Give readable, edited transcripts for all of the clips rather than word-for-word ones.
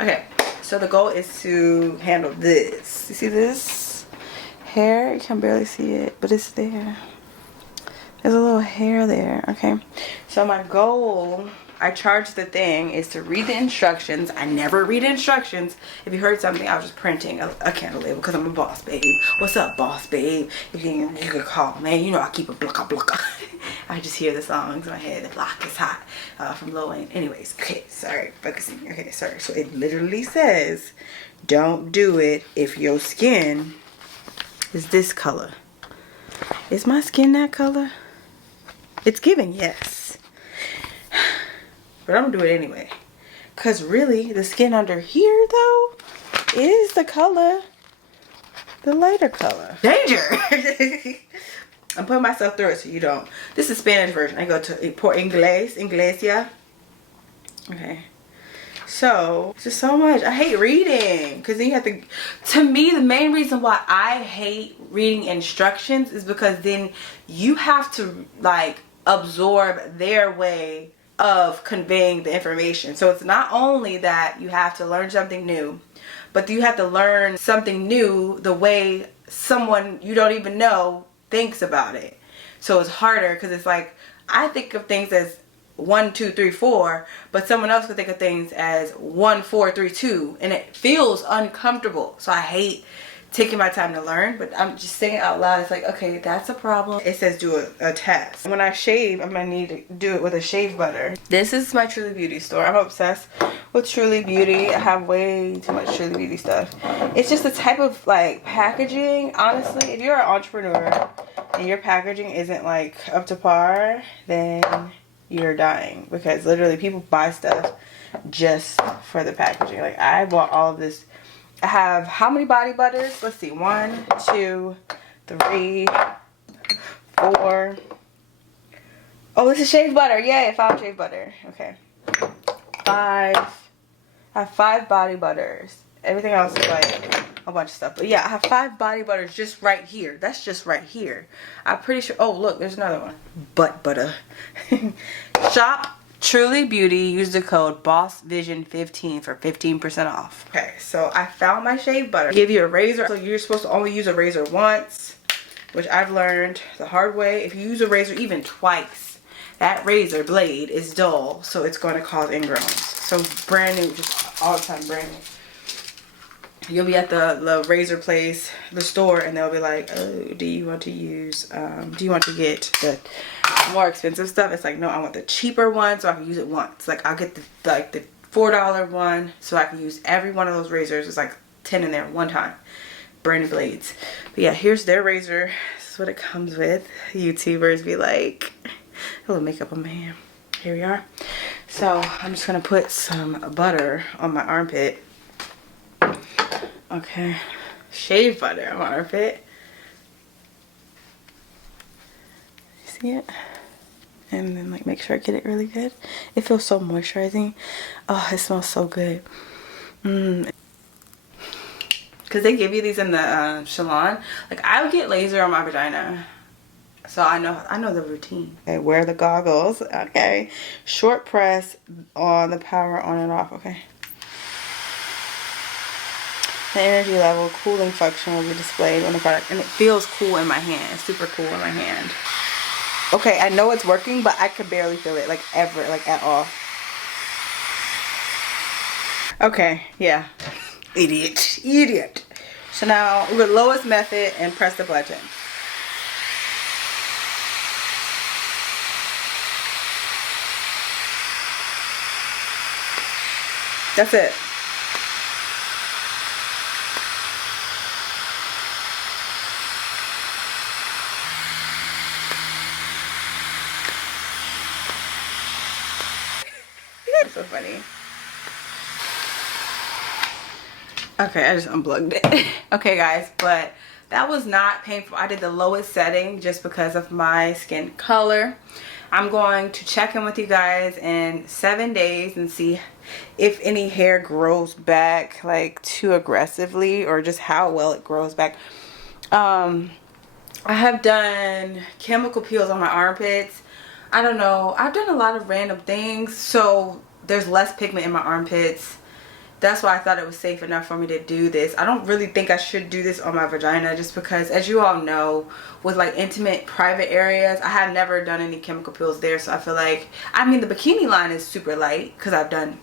Okay, so the goal is to handle this. You see this hair? You can barely see it, but it's there. There's a little hair there. Okay, so my goal, I charged the thing, is to read the instructions. I never read instructions. If you heard something, I was just printing a candle label because I'm a boss babe. What's up, boss babe? You can call, man. You know I keep a blocka blocka. I just hear the songs in my head. The block is hot from Lil Wayne. Anyways, okay, sorry, focusing. Okay, sorry. So it literally says, don't do it if your skin is this color. Is my skin that color? It's giving yes. But I'm gonna do it anyway. Cause really, the skin under here though is the color, the lighter color. Danger! I'm putting myself through it so you don't. This is Spanish version. I go to por inglés, yeah. Okay. So, just so much. I hate reading. Because then you have to me, the main reason why I hate reading instructions is because then you have to, like, absorb their way of conveying the information. So, it's not only that you have to learn something new, but you have to learn something new the way someone you don't even know thinks about it. So, it's harder because it's like, I think of things as 1, 2, 3, 4, but someone else could think of things as 1, 4, 3, 2, and it feels uncomfortable. So I hate taking my time to learn, but I'm just saying it out loud. It's like, okay, that's a problem. It says do a test. When I shave, I'm gonna need to do it with a shave butter. This is my Truly Beauty store. I'm obsessed with Truly Beauty. I have way too much Truly Beauty stuff. It's just the type of like packaging. Honestly, if you're an entrepreneur and your packaging isn't like up to par, then you're dying, because literally people buy stuff just for the packaging. Like, I bought all of this. I have how many body butters? Let's see. 1, 2, 3, 4. Oh, this is shave butter. Yay, I found shave butter. Okay. 5. I have 5 body butters. Everything else is like a bunch of stuff. But yeah, I have 5 body butters just right here. That's just right here. I'm pretty sure. Oh, look, there's another one. Butt butter. Shop Truly Beauty. Use the code BOSSVISION15 for 15% off. Okay, so I found my shave butter. Give you a razor. So you're supposed to only use a razor once, which I've learned the hard way. If you use a razor even twice, that razor blade is dull, so it's going to cause ingrowns. So brand new, just all the time brand new. You'll be at the razor place, the store, and they'll be like, oh, do you want to use, do you want to get the more expensive stuff? It's like, no, I want the cheaper one so I can use it once. Like, I'll get the $4 one so I can use every one of those razors. It's like 10 in there one time. Brand new blades. But yeah, here's their razor. This is what it comes with. YouTubers be like, a little makeup on my hand. Here we are. So I'm just going to put some butter on my armpit. Okay, shave butter on my armpit. See it? And then like make sure I get it really good. It feels so moisturizing. Oh, it smells so good. Because they give you these in the salon. Like, I would get laser on my vagina. So I know the routine. Okay, wear the goggles. Okay. Short press on the power on and off. Okay. The energy level cooling function will be displayed on the product, and it feels cool in my hand. Super cool in my hand. Okay, I know it's working, but I can barely feel it, like ever, like at all. Okay, yeah. Idiot. So now we're the lowest method and press the button. That's it. So funny. Okay, I just unplugged it. Okay guys, but that was not painful. I did the lowest setting just because of my skin color. I'm going to check in with you guys in 7 days and see if any hair grows back like too aggressively, or just how well it grows back. I have done chemical peels on my armpits. I don't know, I've done a lot of random things, so there's less pigment in my armpits, that's why I thought it was safe enough for me to do this. I don't really think I should do this on my vagina, just because, as you all know, with like intimate private areas, I have never done any chemical peels there. So I feel like, I mean, the bikini line is super light because I've done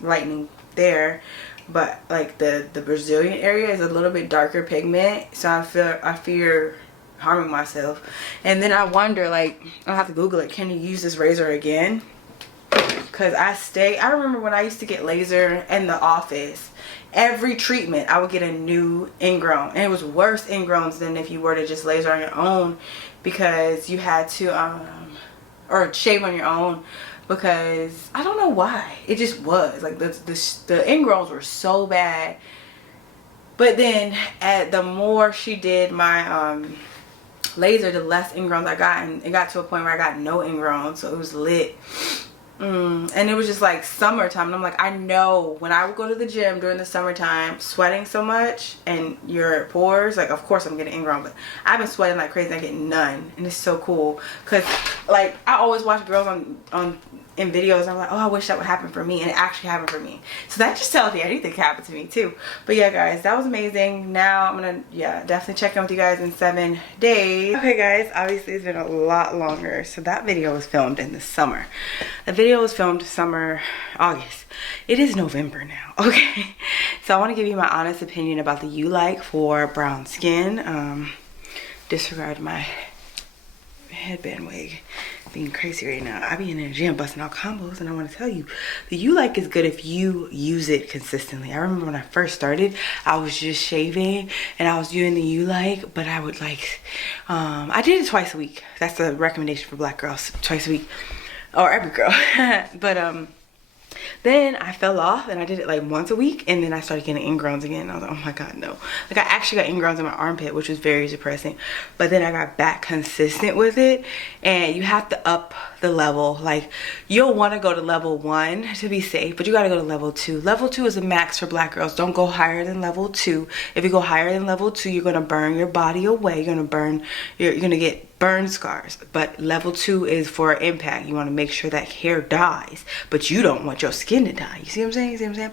lightening there, but like the Brazilian area is a little bit darker pigment, so I fear harming myself. And then I wonder, like, I'll have to Google it, can you use this razor again? Because I remember when I used to get laser in the office, every treatment I would get a new ingrown, and it was worse ingrowns than if you were to just laser on your own, because you had to or shave on your own, because I don't know why, it just was like the ingrowns were so bad. But then the more she did my laser, the less ingrowns I got, and it got to a point where I got no ingrowns, so it was lit. And it was just like summertime, and I'm like, I know when I would go to the gym during the summertime, sweating so much and your pores, like, of course I'm getting ingrown, but I've been sweating like crazy and I get none, and it's so cool, because like I always watch girls in videos, and I'm like, oh, I wish that would happen for me, and it actually happened for me. So that just tells me anything can happen to me too. But yeah, guys, that was amazing. Now I'm gonna, yeah, definitely check in with you guys in 7 days. Okay guys, obviously it's been a lot longer. So that video was filmed in the summer. The video was filmed August. It is November now, okay? So I want to give you my honest opinion about the Ulike for brown skin. Disregard my headband wig being crazy right now. I be in the gym busting out combos, and I want to tell you, the Ulike is good if you use it consistently. I remember when I first started, I was just shaving and I was doing the Ulike, but I would like I did it twice a week. That's the recommendation for black girls, twice a week, or every girl. But then I fell off and I did it like once a week, and then I started getting ingrowns again, and I was like, oh my god, no. Like, I actually got ingrowns in my armpit, which was very depressing. But then I got back consistent with it, and you have to up the level. Like, you'll want to go to level 1 to be safe, but you got to go to level 2. Level 2 is a max for black girls. Don't go higher than level 2. If you go higher than level 2, you're going to burn your body away. You're going to get burn scars. But level 2 is for impact. You want to make sure that hair dies, but you don't want your skin to die. You see what I'm saying? You see what I'm saying?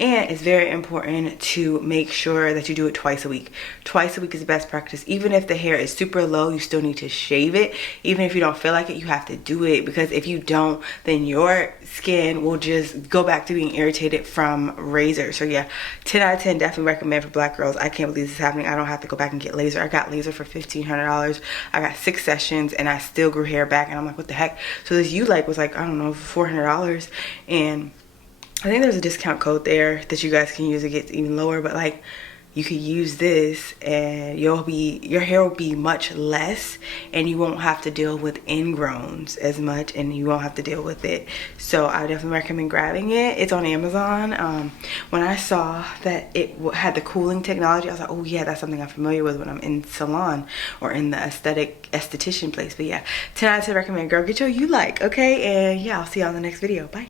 And it's very important to make sure that you do it twice a week. Twice a week is the best practice. Even if the hair is super low, you still need to shave it. Even if you don't feel like it, you have to do it, because if you don't, then your skin will just go back to being irritated from razor. So yeah, 10 out of 10, definitely recommend for black girls. I can't believe this is happening. I don't have to go back and get laser. I got laser for $1,500. I got 6 sessions and I still grew hair back, and I'm like, what the heck? So this Ulike was like, I don't know, $400, and I think there's a discount code there that you guys can use. It gets even lower, but like, you could use this and your hair will be much less, and you won't have to deal with ingrowns as much, and you won't have to deal with it. So I definitely recommend grabbing it. It's on Amazon. When I saw that it had the cooling technology, I was like, oh yeah, that's something I'm familiar with when I'm in salon or in the esthetician place. But yeah, 10 out of 10 recommend. Girl, get your Ulike, okay? And yeah, I'll see you on the next video. Bye.